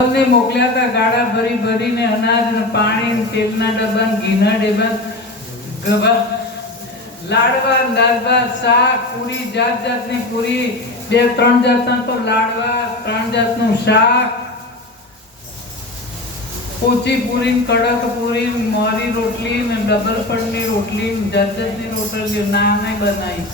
ને મોકલ્યા હતા ગાડા ભરી ભરીને અનાજ ને પાણી ને તેલના ડબ્બા ને ઘીના ડબ્બા ગવા લાડવા દાળભાત શાક પૂરી જાત જાતની પૂરી 2-3 જાતના તો લાડવા 3 જાતનું શાક પોચી પૂરી કડક પૂરી મોરી રોટલી ને ડબલ પડની રોટલી જાત જાતની રોટલી ના બનાવી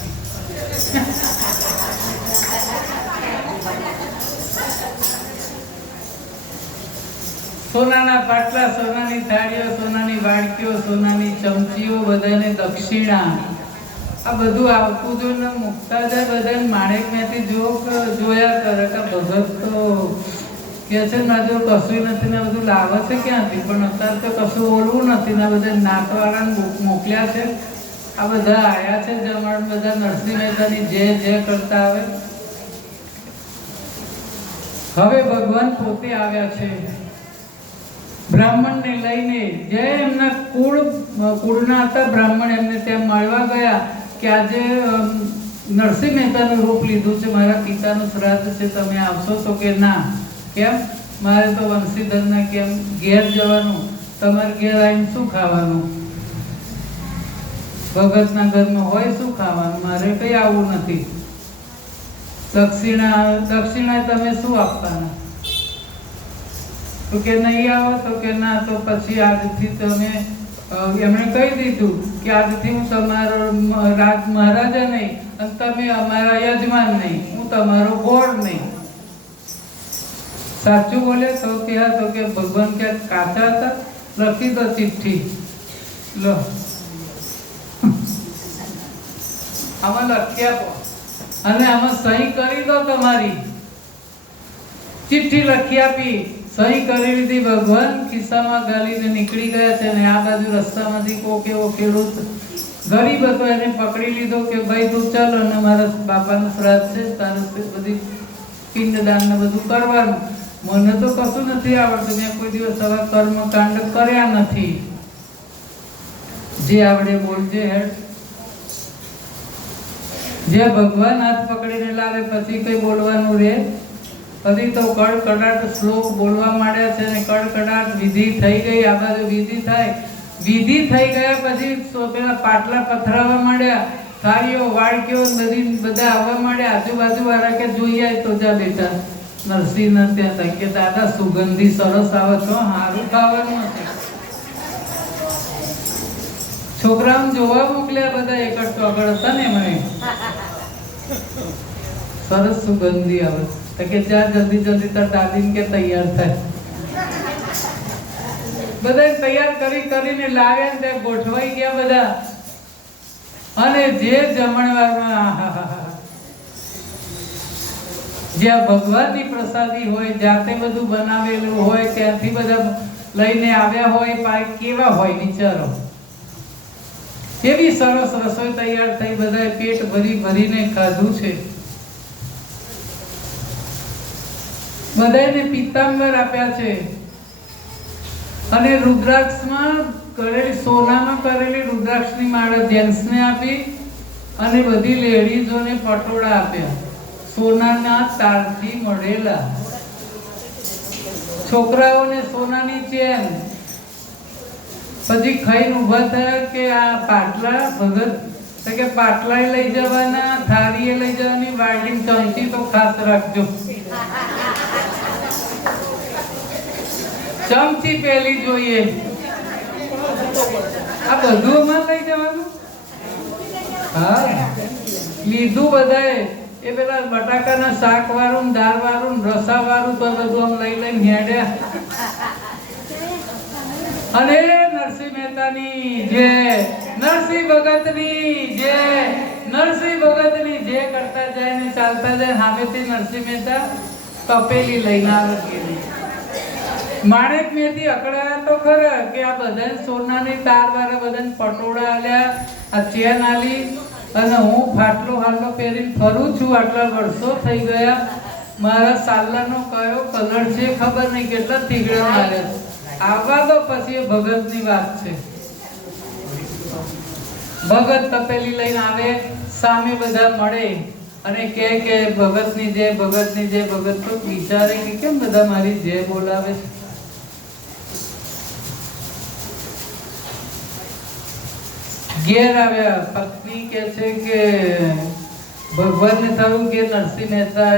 સોનાના પાટલા સોનાની થાળીઓ સોનાની વાડકીઓ સોનાની ચમચીઓ બધાને દક્ષિણા આ બધું આવતું જોઈને મુકતા જાય બધાને માણેક માંથી જોયા કરે કે ભગત તો કે છે ના જો કશું નથી ને બધું લાવે છે ક્યાંથી પણ અત્યારે તો કશું ઓળવું નથી ને બધા નાતવાળાને મોકલ્યા છે આ બધા આયા છે જમણ બધા નરસિંહ મહેતાની જે કરતા આવે હવે ભગવાન પોતે આવ્યા છે બ્રાહ્મણ ને લઈને જે એમના કુળના હતા બ્રાહ્મણ એમને ત્યાં મળવા ગયા કે આજે નરસિંહ મહેતાનું રૂપ લીધું છે મારા પિતાનું શ્રાદ્ધ છે તમે આવશો તો કે ના કેમ મારે તો વંશીધરના કેમ ઘેર જવાનું તમારે ઘેર આવીને શું ખાવાનું ભગતના ઘરમાં હોય શું ખાવાનું મારે કઈ આવવું નથી દક્ષિણા તમે શું આપવાના તો કે નહીં આવો તો કે ના તો પછી આજથી તમે એમણે કહી દીધું કે આજથી હું તમારો મહારાજા નહીં અને તમે અમારા યજમાન નહીં હું તમારો ગોળ નહીં સાચું બોલે તો કે ભગવાન ક્યાંક કાચા હતા લખી દો ચિઠ્ઠી લો આમાં લખી આપો અને આમાં સહી કરી દો તમારી ચિઠ્ઠી લખી આપી સહી કરી લીધી ભગવાન ખિસ્સામાં ગાલીને નીકળી ગયા છે અને આ બાજુ રસ્તામાંથી કોક એવો ખેડૂત ગરીબ હતો એને પકડી લીધો કે ભાઈ તું ચાલ અને મારા બાપાનું શ્રાદ્ધ છે તારે બધી પિંડદાન ને બધું કરવાનું મને તો કશું નથી આવડતું મેં કોઈ દિવસ આવા કર્મકાંડ કર્યા નથી જે આવડે બોલજે હેડ જે ભગવાન હાથ પકડીને લાવે પછી કઈ બોલવાનું રે પછી તો કડકડાટ શ્લોક બોલવા માંડ્યા છે ને કડકડાટ વિધિ થઈ ગઈ આ બાજુ વિધિ થઈ ગયા પછી પેલા પાટલા પથરાવા માંડ્યા થાળીઓ વાડકીઓ નદી બધા આવવા માંડ્યા આજુબાજુ વાળા કે જોઈએ તો જા બેટા નરસિંહ ત્યાં થાય કે દાદા સુગંધી સરસ આવે છો સારું ખાવાનું હતું છોકરાઓને જોવા મોકલ્યા બધા એકઠો આગળ હતા ને મને સરસ સુગંધી આવે તો કે જા જલ્દી તાર દાદીને કે તૈયાર થાય બધા તૈયાર કરીને લાવ્યા ને ગોઠવાઈ ગયા બધા અને જે જમણવારમાં જ્યાં ભગવાનની પ્રસાદી હોય જાતે બધું બનાવેલું હોય ત્યાંથી બધા લઈને આવ્યા હોય કેવા હોય વિચારો એવી સરસ રસોઈ તૈયાર થઈ બધાએ પેટ ભરીને ખાધું છે બધાને પિત્તાંબર આપ્યા છે અને રુદ્રાક્ષમાં કરેલી સોનામાં કરેલી રુદ્રાક્ષની માળા જેન્ટ્સને આપી અને બધી લેડીઝોને પટોળા આપ્યા સોનાના તારથી મળેલા છોકરાઓને સોનાની ચેન પછી ખાઈને ઊભા થયા કે આ પાટલા ભગત કે પાટલાએ લઈ જવાના થાળીએ લઈ જવાની વાડી ચમચી તો ખાસ રાખજો ચમચી પેલી જોઈએ આ બધું માં લઈ જવાનું હા લીધું બધાએ એ પેલા બટાકાના શાક વાળું દાળ વાળું રસા વાળું તો બધું આમ લઈને હેડ્યા અને નરસિંહ મહેતાની જય નરસિંહ ભગતની જય નરસિંહ ભગતની જય કરતા જાય ને ચાલતા જાય સામેથી નરસિંહ મહેતા તપેલી લઈને આવે માણેક મેથી અકળાયા તો ખરા કે આ બધાને સોનાની તાર વાળા બધાને પટોળા આલ્યા આ ચેન આલી અને હું ફાટલો હાલો પહેરીને ફરું છું આટલા વર્ષો થઈ ગયા મારા સાલાનો કયો કલર છે ખબર નહીં કેટલા તીગડા માર્યા આવવા તો પછી એ ભગતની વાત છે ભગત તપેલી લઈને આવે સામે બધા મળે અને કે ભગતની જય ભગતની જય. ભગત તો વિચારે કે કેમ બધા મારી જય બોલાવે છે. ઘેર આવ્યા, પત્ની કે છે કે ભગવાનને થયું કે નરસિંહ મહેતા